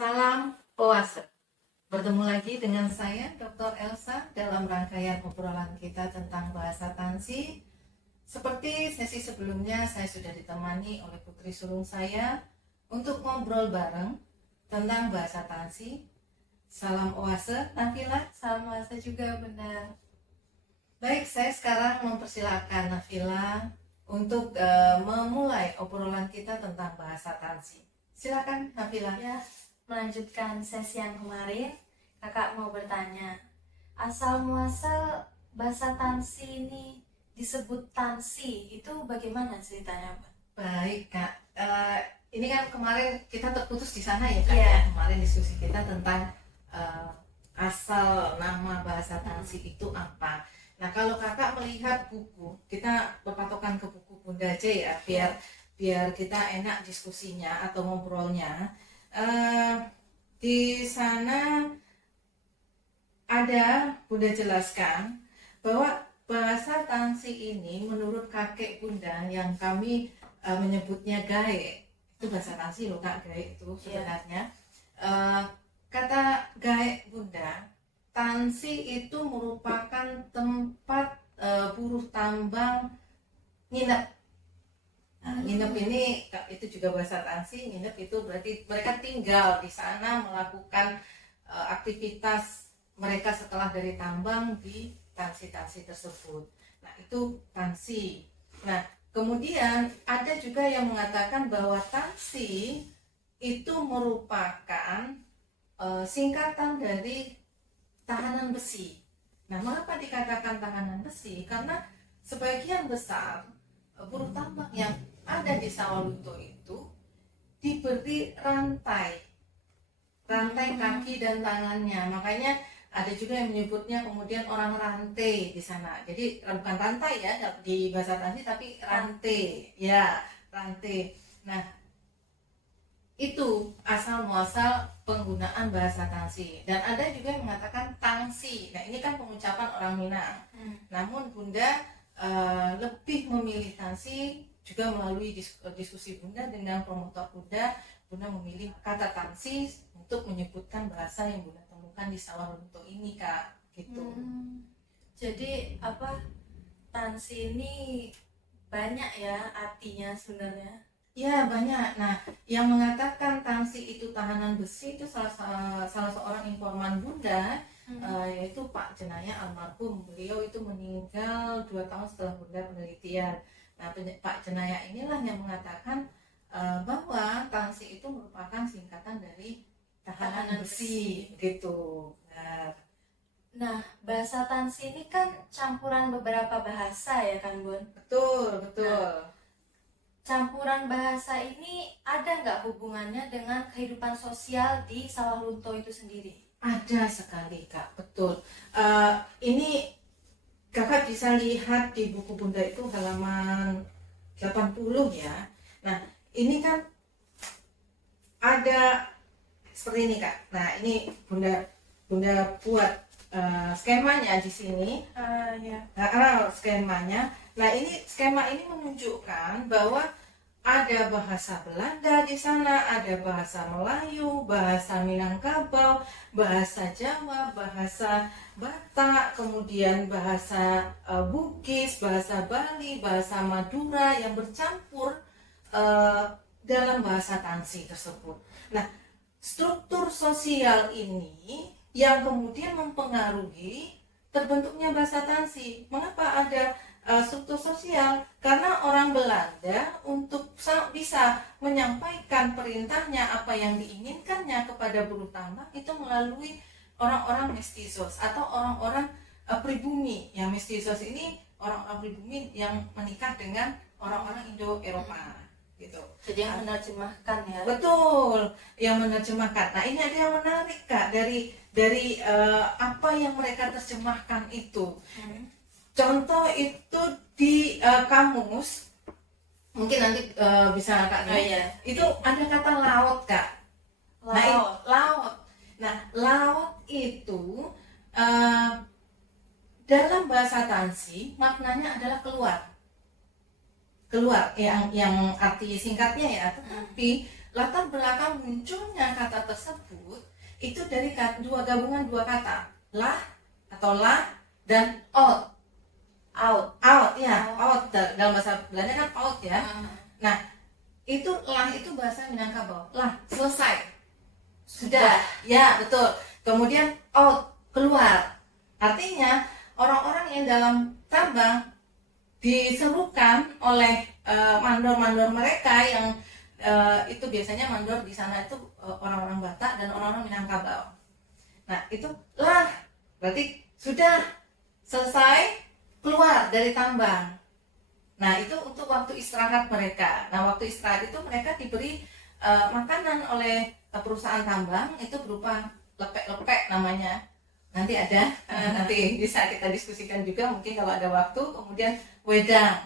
Salam Oase. Bertemu lagi dengan saya Dr. Elsa dalam rangkaian obrolan kita tentang bahasa Tansi. Seperti sesi sebelumnya, saya sudah ditemani oleh putri sulung saya untuk ngobrol bareng tentang bahasa Tansi. Salam Oase, Nafila. Salam Oase juga, benar. Baik, saya sekarang mempersilahkan Nafila untuk memulai obrolan kita tentang bahasa Tansi. Silakan Nafila. Ya, melanjutkan sesi yang kemarin, kakak mau bertanya, asal muasal bahasa Tansi ini disebut Tansi, itu bagaimana ceritanya, Mbak? Baik Kak, ini kan kemarin kita terputus di sana ya Kak, Iya. ya? Kemarin diskusi kita tentang asal nama bahasa Tansi itu apa. Nah kalau kakak melihat buku, kita berpatokan ke buku Bunda aja ya, biar kita enak diskusinya atau ngobrolnya. Di sana ada Bunda jelaskan bahwa bahasa Tansi ini menurut kakek Bunda yang kami menyebutnya gae, itu bahasa Tansi loh Kak, gae itu sebenarnya. Kata gae Bunda, Tansi itu merupakan tempat buruh tambang nginep. Nah, nginep ini itu juga bahasa Tansi. Nginep itu berarti mereka tinggal di sana melakukan aktivitas mereka setelah dari tambang di Tansi-Tansi tersebut. Nah itu Tansi. Nah kemudian ada juga yang mengatakan bahwa Tansi itu merupakan singkatan dari tahanan besi. Nah mengapa dikatakan tahanan besi? Karena sebagian besar buruh tambang yang ada di Sawalunto itu diberi rantai kaki dan tangannya, makanya ada juga yang menyebutnya kemudian orang rantai di sana. Jadi bukan rantai ya di bahasa Tansi, tapi rantai ya, rantai. Nah itu asal muasal penggunaan bahasa Tansi. Dan ada juga yang mengatakan Tangsi. Nah ini kan pengucapan orang Minang. Namun Bunda lebih memilih Tansi juga melalui diskusi Bunda dengan promotor Bunda memilih kata Tansi untuk menyebutkan bahasa yang Bunda temukan di Sawalunto ini Kak, gitu. Jadi apa, Tansi ini banyak ya artinya sebenarnya? Ya banyak. Nah yang mengatakan Tansi itu tahanan besi itu salah seorang informan Bunda, yaitu Pak Jenaya almarhum. Beliau itu meninggal 2 tahun setelah Bunda penelitian. Nah Pak Jenaya inilah yang mengatakan bahwa Tansi itu merupakan singkatan dari tahanan besi gitu. Nah bahasa Tansi ini kan campuran beberapa bahasa ya kan Bun? Betul. Nah, campuran bahasa ini ada nggak hubungannya dengan kehidupan sosial di Sawalunto itu sendiri? Ada sekali Kak, betul. Ini Kakak bisa lihat di buku Bunda itu halaman 80 ya. Nah ini kan ada seperti ini Kak. Nah ini Bunda buat skemanya di sini. Skemanya. Nah ini skema ini menunjukkan bahwa ada bahasa Belanda di sana, ada bahasa Melayu, bahasa Minangkabau, bahasa Jawa, bahasa Batak, kemudian bahasa Bugis, bahasa Bali, bahasa Madura yang bercampur dalam bahasa Tansi tersebut. Nah, struktur sosial ini yang kemudian mempengaruhi terbentuknya bahasa Tansi. Mengapa ada struktur sosial? Karena orang Belanda untuk bisa menyampaikan perintahnya, apa yang diinginkannya kepada buruh tambang itu melalui orang-orang mestizos atau orang-orang pribumi. Yang mestizos ini orang-orang pribumi yang menikah dengan orang-orang Indo-Eropa gitu. Jadi yang menerjemahkan ya. Betul, yang menerjemahkan. Nah, ini ada yang menarik Kak dari apa yang mereka terjemahkan itu. Contoh itu di kamus, mungkin nanti bisa Kak. Itu ada kata laut Kak. Laut. Nah, laut itu dalam bahasa Tansi maknanya adalah keluar yang arti singkatnya ya, tetapi latar belakang munculnya kata tersebut itu dari dua kata, lah atau lah dan out ya, out dalam bahasa Belanda kan out ya. Nah, itu lah itu bahasa Minangkabau, lah selesai, sudah ya, betul. Kemudian out, keluar, artinya orang-orang yang dalam tambang diserukan oleh mandor-mandor mereka yang itu biasanya mandor di sana itu orang-orang Batak dan orang-orang Minangkabau. Nah, itu lah berarti sudah selesai, keluar dari tambang. Nah, itu untuk waktu istirahat mereka. Nah, waktu istirahat itu mereka diberi makanan oleh perusahaan tambang, itu berupa lepek-lepek namanya. Nanti ada, nanti bisa kita diskusikan juga mungkin kalau ada waktu. Kemudian wedang.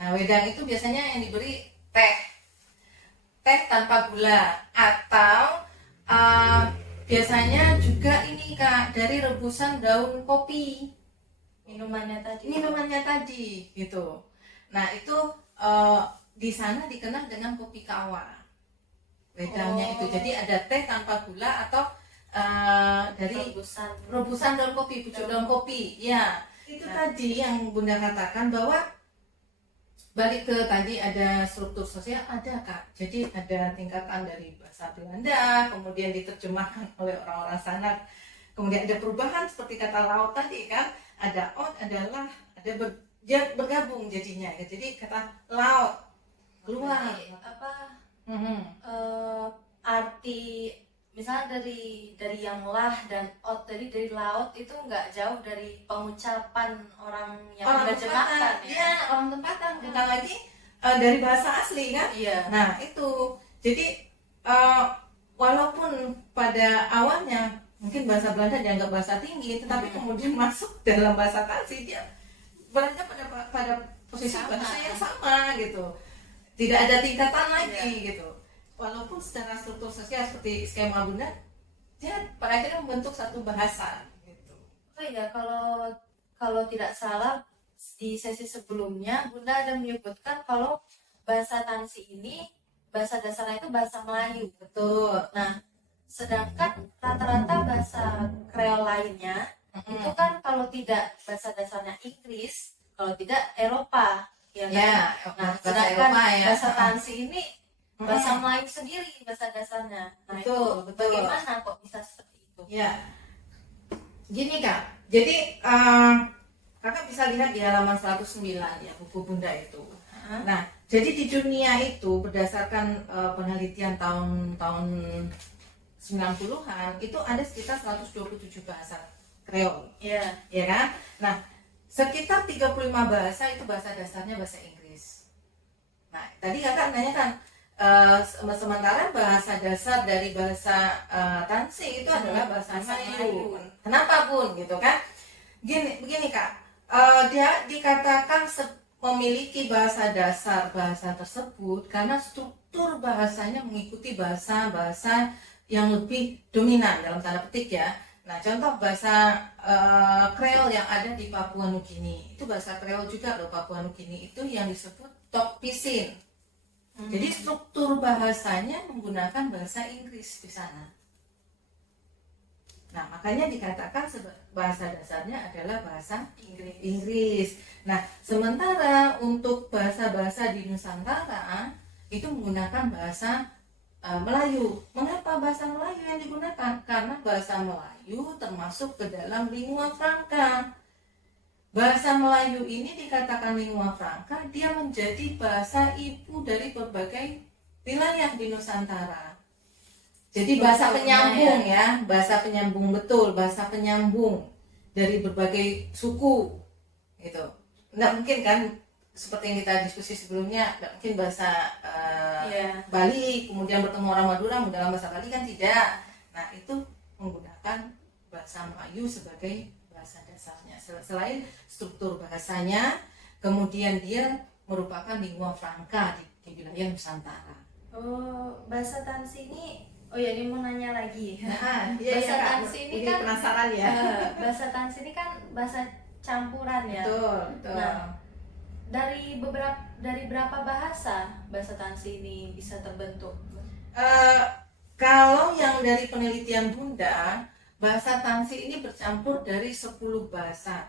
Nah, wedang itu biasanya yang diberi teh tanpa gula, atau biasanya juga ini Kak, dari rebusan daun kopi, minumannya tadi gitu. Nah, itu di sana dikenal dengan kopi kawah wedangnya itu. Jadi ada teh tanpa gula atau dari rebusan daun kopi, pucuk daun kopi ya. Itu tadi yang Bunda katakan, bahwa balik ke tadi ada struktur sosial, ada Kak. Jadi ada tingkatan dari bahasa Belanda, kemudian diterjemahkan oleh orang-orang sana, kemudian ada perubahan seperti kata laut tadi kan, ada out, ada lah, ada bergabung jadinya ya. Jadi kata laut keluar. Arti misalnya dari yang lah dan out, dari laut itu nggak jauh dari pengucapan orang yang menerjemahkan ya. Iya, orang tempatan, bukan lagi dari bahasa asli kan. Iya. Nah, itu jadi walaupun pada awalnya mungkin bahasa Belanda dianggap bahasa tinggi, tetapi kemudian masuk dalam bahasa Tansi, dia berada pada posisi bahasa yang sama gitu, tidak ada tingkatan lagi gitu. Walaupun secara struktur sosial seperti skema Bunda, dia pada akhirnya membentuk satu bahasa gitu. Oh iya, kalau tidak salah di sesi sebelumnya Bunda ada menyebutkan kalau bahasa Tansi ini bahasa dasarnya itu bahasa Melayu. Betul. Nah, sedangkan rata-rata bahasa Kreol lainnya itu kan kalau tidak bahasa dasarnya Inggris, kalau tidak Eropa ya kan? Ya, Nah, bahasa sedangkan Eropa ya. bahasa Tansi ini bahasa Melayu sendiri bahasa dasarnya. Nah, betul. Bagaimana kok bisa seperti itu? Ya, gini Kak, jadi Kakak bisa lihat di halaman 109 ya, buku Bunda itu. Nah, jadi di dunia itu berdasarkan penelitian tahun 90-an itu ada sekitar 127 bahasa Kreol. Iya. Ya kan? Nah, sekitar 35 bahasa itu bahasa dasarnya bahasa Inggris. Nah, tadi Kakak nanyakan, sementara bahasa dasar dari bahasa Tansi itu adalah bahasa Melayu. Kenapa Bun gitu kan? Begini Kak, dia dikatakan memiliki bahasa dasar bahasa tersebut karena struktur bahasanya mengikuti bahasa-bahasa yang lebih dominan dalam tanda petik ya. Nah, contoh bahasa Kreol yang ada di Papua Nugini, itu bahasa Kreol juga loh. Papua Nugini itu yang disebut Tok Pisin. Jadi struktur bahasanya menggunakan bahasa Inggris di sana. Nah, makanya dikatakan bahasa dasarnya adalah bahasa Inggris. Nah, sementara untuk bahasa-bahasa di Nusantara itu menggunakan bahasa Melayu. Mengapa bahasa Melayu yang digunakan? Karena bahasa Melayu termasuk ke dalam lingua franca. Bahasa Melayu ini dikatakan lingua franca, dia menjadi bahasa ibu dari berbagai wilayah di Nusantara. Jadi bahasa penyambung ya, bahasa penyambung, betul, bahasa penyambung dari berbagai suku gitu. Nggak mungkin kan seperti yang kita diskusi sebelumnya, nggak mungkin bahasa Bali kemudian bertemu orang Madura dalam bahasa Bali kan tidak. Nah itu menggunakan bahasa Melayu sebagai bahasa dasarnya. Selain struktur bahasanya, kemudian dia merupakan lingua franca di wilayah Nusantara. Bahasa Tansi ini, ini mau nanya lagi. Bahasa Tansi ini kan penasaran ya. Bahasa Tansi ini kan bahasa campuran ya. Betul. Nah, dari berapa bahasa Tansi ini bisa terbentuk? Kalau yang dari penelitian Bunda, bahasa Tansi ini bercampur dari 10 bahasa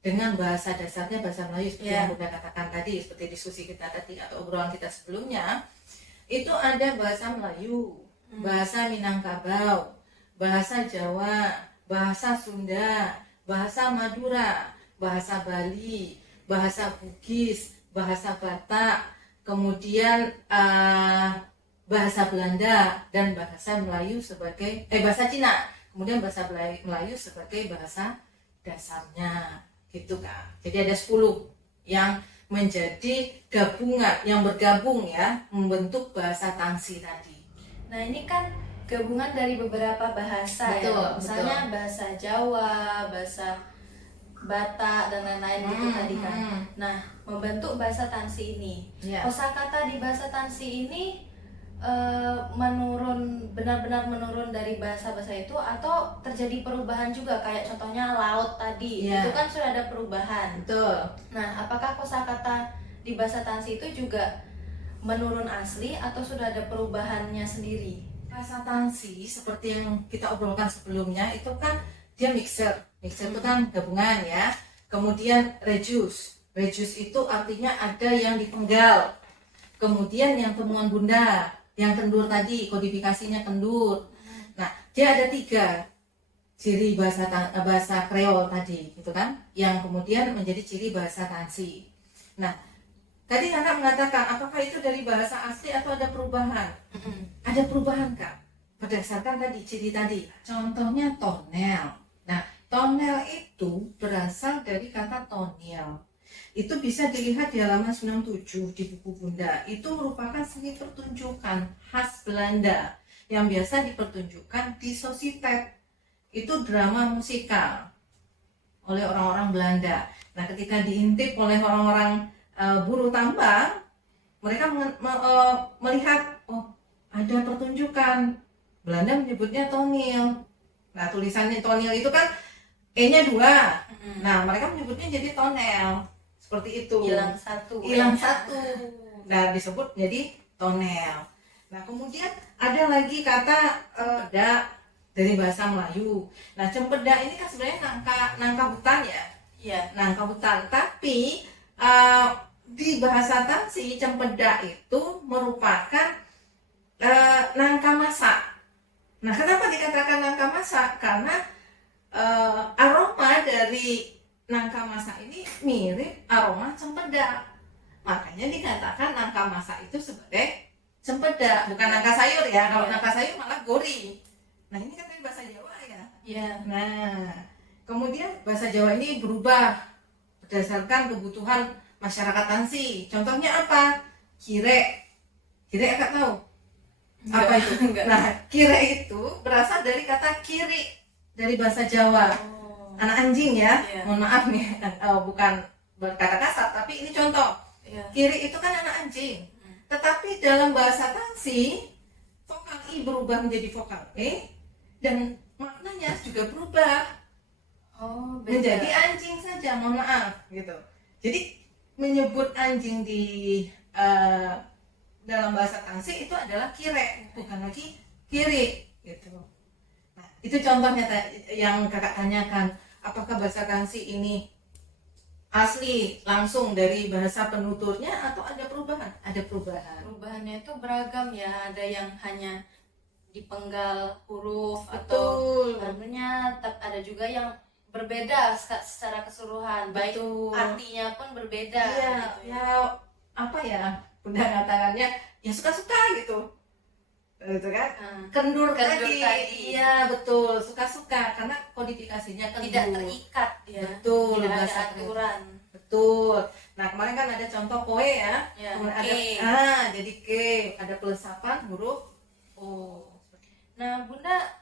dengan bahasa dasarnya bahasa Melayu seperti yang Bunda katakan tadi, seperti diskusi kita tadi atau obrolan kita sebelumnya. Itu ada bahasa Melayu, bahasa Minangkabau, bahasa Jawa, bahasa Sunda, bahasa Madura, bahasa Bali, bahasa Bugis, bahasa Batak, kemudian bahasa Belanda, dan bahasa Melayu sebagai bahasa Cina, kemudian bahasa Melayu sebagai bahasa dasarnya gitu kan. Jadi ada 10 yang menjadi gabungan, yang bergabung ya, membentuk bahasa Tansi tadi. Nah ini kan gabungan dari beberapa bahasa. Betul, misalnya bahasa Jawa, bahasa Batak dan lain-lain gitu tadi kan. Nah, membentuk bahasa Tansi ini. Kosakata di bahasa Tansi ini benar-benar menurun dari bahasa-bahasa itu, atau terjadi perubahan juga, kayak contohnya laut tadi. Itu kan sudah ada perubahan. Betul. Nah, apakah kosakata di bahasa Tansi itu juga menurun asli atau sudah ada perubahannya sendiri? Bahasa Tansi seperti yang kita obrolkan sebelumnya itu kan dia mixer itu kan gabungan ya. Kemudian reduce itu artinya ada yang dipenggal, kemudian yang temuan Bunda yang kendur tadi, kodifikasinya kendur. Nah dia ada 3 ciri bahasa Kreol tadi gitu kan, yang kemudian menjadi ciri bahasa Tansi. Nah tadi Kakak mengatakan apakah itu dari bahasa asli atau ada perubahan? Ada perubahan Kak, berdasarkan tadi ciri tadi. Contohnya tonel. Nah tonel itu berasal dari kata tonil. Itu bisa dilihat di halaman 97 di buku Bunda. Itu merupakan seni pertunjukan khas Belanda yang biasa dipertunjukkan di sosieteit. Itu drama musikal oleh orang-orang Belanda. Nah ketika diintip oleh orang-orang buruh tambang, mereka melihat ada pertunjukan. Belanda menyebutnya tonil. Nah tulisannya tonil itu kan E-nya 2. Nah mereka menyebutnya jadi tonel, seperti itu. Hilang satu. Nah disebut jadi tonel. Nah kemudian ada lagi kata da dari bahasa Melayu. Nah cempedak ini kan sebenarnya nangka hutan ya. Nangka hutan. Tapi di bahasa Tansi cempedak itu merupakan nangka masak. Nah kenapa dikatakan nangka masak? Karena aroma dari nangka masak ini mirip aroma cempedak, makanya dikatakan nangka masak itu sebagai cempedak, bukan nangka sayur ya. Kalau nangka sayur malah gori. Nah ini kan dari bahasa Jawa ya. Nah kemudian bahasa Jawa ini berubah berdasarkan kebutuhan masyarakat Tansi. Contohnya apa? Kire Kakak tahu apa itu? Nah kire itu berasal dari kata kiri dari bahasa Jawa, anak anjing ya. Mohon maaf nih, bukan berkata kasar, tapi ini contoh. Kiri itu kan anak anjing. Tetapi dalam bahasa Tansi, vokal I berubah menjadi vokal E, dan maknanya juga berubah menjadi anjing saja. Mohon maaf gitu. Jadi menyebut anjing di dalam bahasa Tansi itu adalah kire, bukan lagi kiri gitu. Itu contohnya yang Kakak tanyakan, apakah bahasa Tansi ini asli langsung dari bahasa penuturnya atau ada perubahan? Ada perubahan. Perubahannya itu beragam ya, ada yang hanya dipenggal huruf. Betul. Atau artinya, ada juga yang berbeda secara keseluruhan. Betul. Baik artinya pun berbeda. Iya, gitu ya. Apa ya, Bunda katakannya ya suka-suka gitu. gitu kan. Ah, Kendur kendur tadi, tadi. iya betul, suka-suka karena kodifikasinya kendur. Tidak terikat ya, Betul, tidak ada bahasa aturan. Betul. Nah, kemarin kan ada contoh koe ya. Ya, Kemudian ada K. jadi K, ada pelesapan huruf O. Nah, Bunda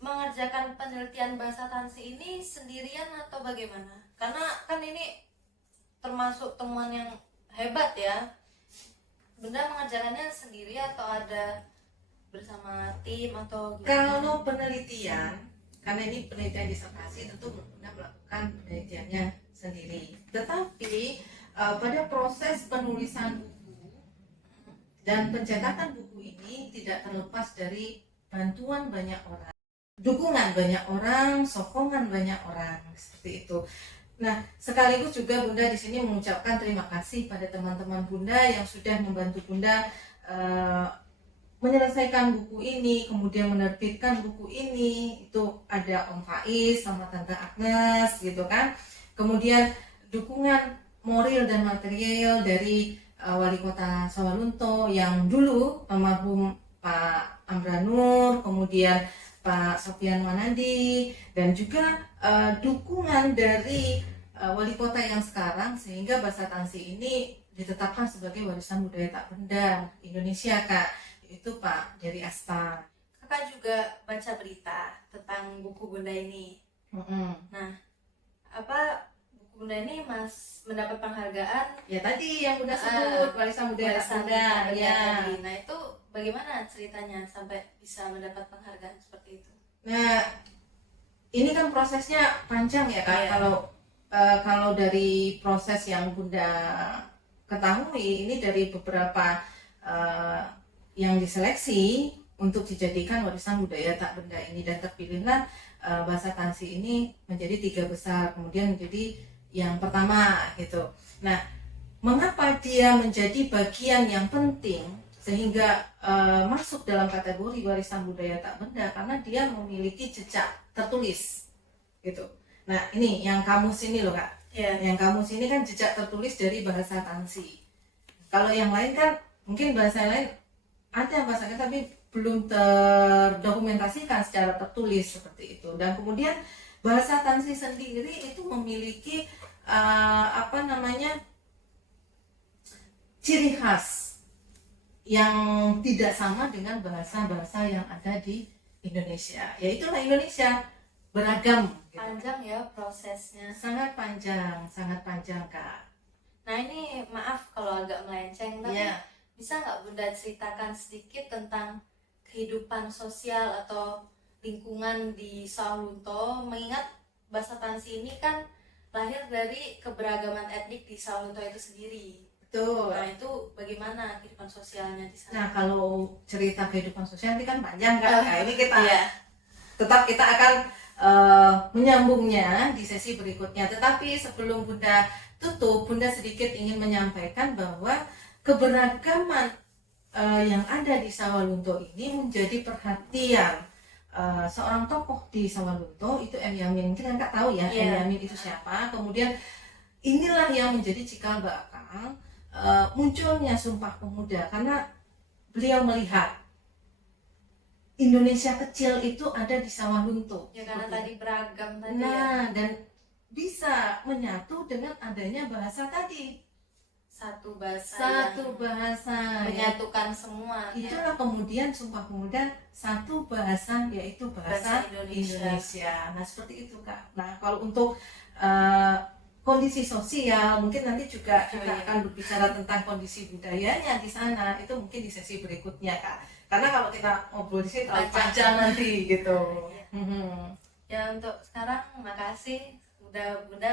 mengerjakan penelitian bahasa Tansi ini sendirian atau bagaimana? Karena kan ini termasuk temuan yang hebat ya. Bunda mengerjakannya sendiri atau ada bersama tim atau gimana? Kalau penelitian, karena ini penelitian disertasi, tentu Bunda melakukan penelitiannya sendiri. Tetapi pada proses penulisan buku dan pencetakan buku ini tidak terlepas dari bantuan banyak orang, dukungan banyak orang, sokongan banyak orang, seperti itu. Nah, sekaligus juga Bunda di sini mengucapkan terima kasih pada teman-teman Bunda yang sudah membantu Bunda menyelesaikan buku ini, kemudian menerbitkan buku ini. Itu ada Om Faiz sama Tante Agnes gitu kan. Kemudian dukungan moral dan material dari Wali Kota Sawalunto yang dulu almarhum Pak Amranur, kemudian Pak Sofian Manandi, dan juga dukungan dari Wali Kota yang sekarang, sehingga bahasa Tansi ini ditetapkan sebagai warisan budaya tak benda Indonesia, Kak. Itu Pak Dery Asta. Kakak juga baca berita tentang buku Bunda ini. Nah, apa buku Bunda ini mendapat penghargaan? Ya tadi yang Bunda sebut warisan budaya tak benda. Ya. Nah, itu bagaimana ceritanya sampai bisa mendapat penghargaan seperti itu? Nah, ini kan prosesnya panjang ya Kak. Iya. Kalau dari proses yang Bunda ketahui, ini dari beberapa yang diseleksi untuk dijadikan warisan budaya tak benda ini, dan terpilihlah bahasa Tansi ini menjadi 3 besar, kemudian menjadi yang pertama gitu. Nah, mengapa dia menjadi bagian yang penting sehingga masuk dalam kategori warisan budaya tak benda? Karena dia memiliki jejak tertulis gitu. Nah, ini yang kamus ini loh Kak. Yeah. Yang kamus ini kan jejak tertulis dari bahasa Tansi. Kalau yang lain kan mungkin bahasa lain ada bahasanya tapi belum terdokumentasikan secara tertulis seperti itu. Dan kemudian bahasa Tansi sendiri itu memiliki ciri khas yang tidak sama dengan bahasa-bahasa yang ada di Indonesia. Ya itulah Indonesia, beragam. Gitu. Panjang ya prosesnya. Sangat panjang Kak. Nah, ini maaf kalau agak melenceng, tapi Yeah. bisa nggak Bunda ceritakan sedikit tentang kehidupan sosial atau lingkungan di Sawalunto, mengingat bahasa Tansi ini kan lahir dari keberagaman etnik di Sawalunto itu sendiri. Betul. Nah, itu bagaimana kehidupan sosialnya di sana? Nah, kalau cerita kehidupan sosial ini kan panjang kan. Nah, ini kita kita akan menyambungnya di sesi berikutnya. Tetapi sebelum Bunda tutup, Bunda sedikit ingin menyampaikan bahwa keberagaman yang ada di Sawalunto ini menjadi perhatian seorang tokoh di Sawalunto, itu M. Yamin. Mungkin Kakak tahu ya, M. Yamin itu siapa. Kemudian inilah yang menjadi cikal bakal munculnya Sumpah Pemuda, karena beliau melihat Indonesia kecil itu ada di Sawalunto. Ya, karena tadi beragam tadi. Nah, dan bisa menyatu dengan adanya bahasa tadi. Satu bahasa menyatukan semua. Itulah kemudian Sumpah Pemuda satu bahasa, yaitu bahasa Indonesia. Nah, seperti itu Kak. Nah, kalau untuk kondisi sosial, mungkin nanti juga kita akan berbicara tentang kondisi budayanya di sana. Itu mungkin di sesi berikutnya Kak. Karena kalau kita ngobrol di sini terlalu panjang nanti gitu. Ya, untuk sekarang makasih Bunda udah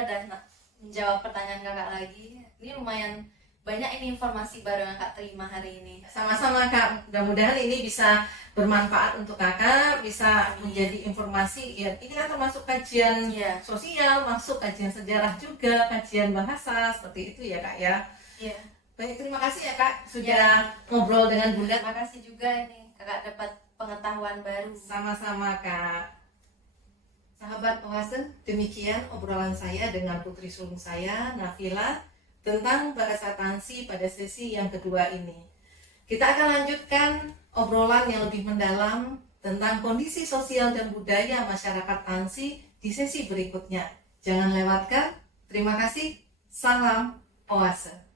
menjawab pertanyaan Kakak lagi. Ini lumayan banyak ini informasi baru yang Kak terima hari ini. Sama-sama Kak, mudah-mudahan ini bisa bermanfaat untuk Kakak, bisa menjadi informasi. Ya, ini kan termasuk kajian sosial, masuk kajian sejarah juga, kajian bahasa, seperti itu ya Kak ya. Iya. Baik, terima kasih ya Kak sudah ngobrol dengan Bunda. Terima kasih juga ini Kakak dapat pengetahuan baru. Sama-sama Kak. Sahabat Oase, demikian obrolan saya dengan putri sulung saya, Nafila, tentang bahasa Tansi pada sesi yang kedua ini. Kita akan lanjutkan obrolan yang lebih mendalam tentang kondisi sosial dan budaya masyarakat Tansi di sesi berikutnya. Jangan lewatkan. Terima kasih. Salam Oase.